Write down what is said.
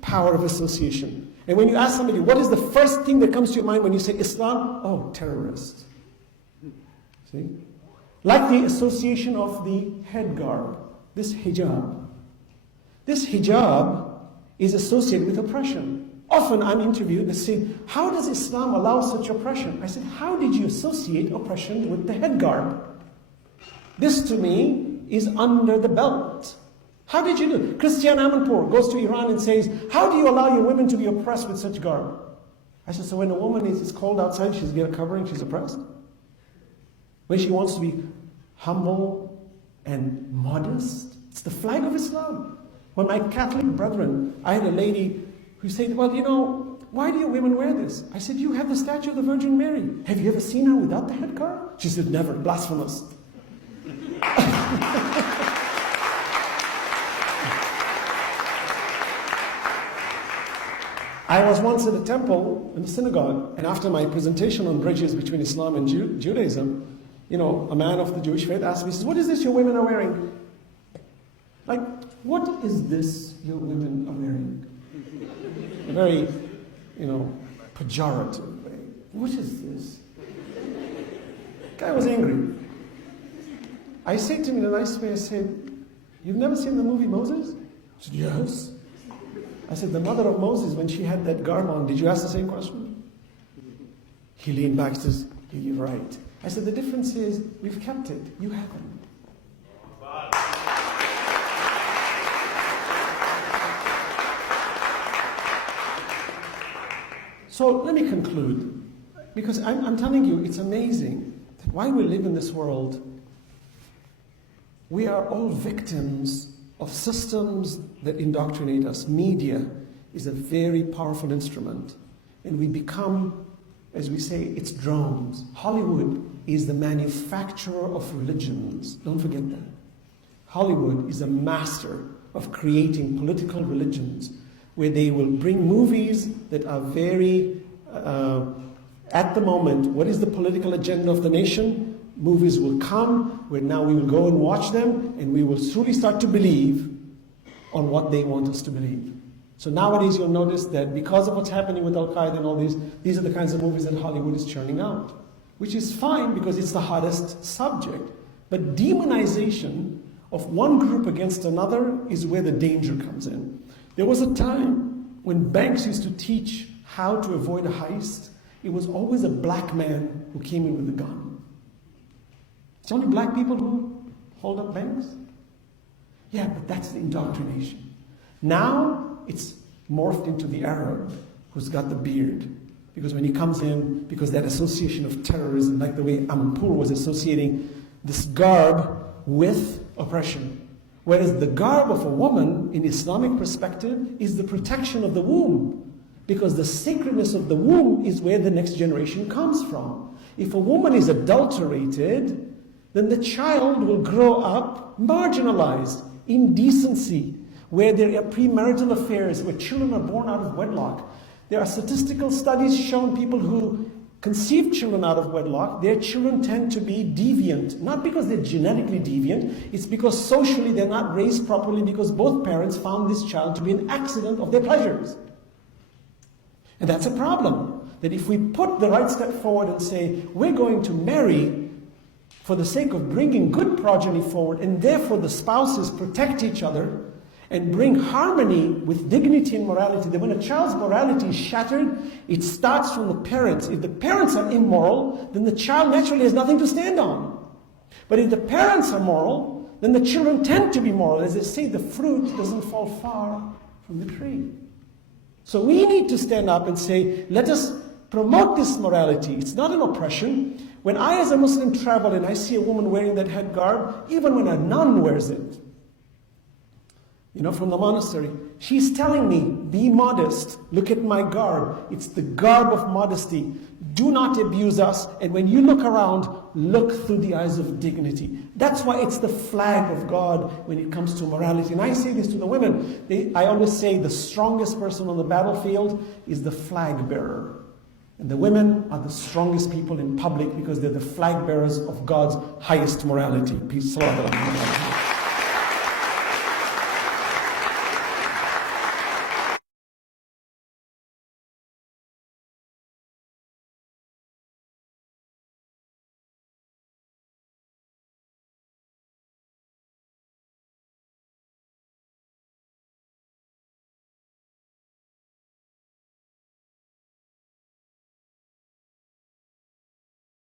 power of association. And when you ask somebody, what is the first thing that comes to your mind when you say Islam? Oh, terrorist. See? Like the association of the head garb, this hijab. This hijab is associated with oppression. Often I'm interviewed and they say, how does Islam allow such oppression? I said, how did you associate oppression with the head garb? This to me is under the belt. How did you do? Christiane Amanpour goes to Iran and says, how do you allow your women to be oppressed with such garb? I said, so when a woman is cold outside, she's get a covering, she's oppressed? When she wants to be humble and modest, it's the flag of Islam. When my Catholic brethren, I had a lady who said, well, you know, why do your women wear this? I said, you have the statue of the Virgin Mary. Have you ever seen her without the head garb? She said, never, blasphemous. I was once at a temple in the synagogue, and after my presentation on bridges between Islam and Judaism, you know, a man of the Jewish faith asked me, he says, what is this your women are wearing? Like, what is this your women are wearing? A very, you know, pejorative way. What is this? The guy was angry. I said to him in a nice way, I said, you've never seen the movie Moses? He said, yes. I said, the mother of Moses, when she had that garb on, did you ask the same question? He leaned back and says, you're right. I said, the difference is, we've kept it. You haven't. So let me conclude, because I'm telling you, it's amazing that while we live in this world, we are all victims of systems that indoctrinate us. Media is a very powerful instrument, and we become, as we say, it's drones. Hollywood is the manufacturer of religions. Don't forget that. Hollywood is a master of creating political religions, where they will bring movies that are very, at the moment, what is the political agenda of the nation? Movies will come where now we will go and watch them, and we will truly start to believe on what they want us to believe. So nowadays you'll notice that because of what's happening with Al-Qaeda and all these are the kinds of movies that Hollywood is churning out, which is fine because it's the hottest subject. But demonization of one group against another is where the danger comes in. There was a time when banks used to teach how to avoid a heist. It was always a black man who came in with a gun. It's only black people who hold up banks? Yeah, but that's the indoctrination. Now it's morphed into the Arab who's got the beard. Because when he comes in, because that association of terrorism, like the way Amanpour was associating this garb with oppression. Whereas the garb of a woman, in Islamic perspective, is the protection of the womb. Because the sacredness of the womb is where the next generation comes from. If a woman is adulterated, then the child will grow up marginalized, in decency, where there are premarital affairs, where children are born out of wedlock. There are statistical studies showing people who conceive children out of wedlock, their children tend to be deviant. Not because they're genetically deviant, it's because socially they're not raised properly because both parents found this child to be an accident of their pleasures. And that's a problem. That if we put the right step forward and say, we're going to marry for the sake of bringing good progeny forward, and therefore the spouses protect each other and bring harmony with dignity and morality, that when a child's morality is shattered, it starts from the parents. If the parents are immoral, then the child naturally has nothing to stand on. But if the parents are moral, then the children tend to be moral. As they say, the fruit doesn't fall far from the tree. So we need to stand up and say, let us promote this morality. It's not an oppression. When I as a Muslim travel and I see a woman wearing that head garb, even when a nun wears it, you know, from the monastery, she's telling me, be modest, look at my garb. It's the garb of modesty. Do not abuse us, and when you look around, look through the eyes of dignity. That's why it's the flag of God when it comes to morality. And I say this to the women. I always say the strongest person on the battlefield is the flag bearer. And the women are the strongest people in public because they're the flag bearers of God's highest morality. Peace.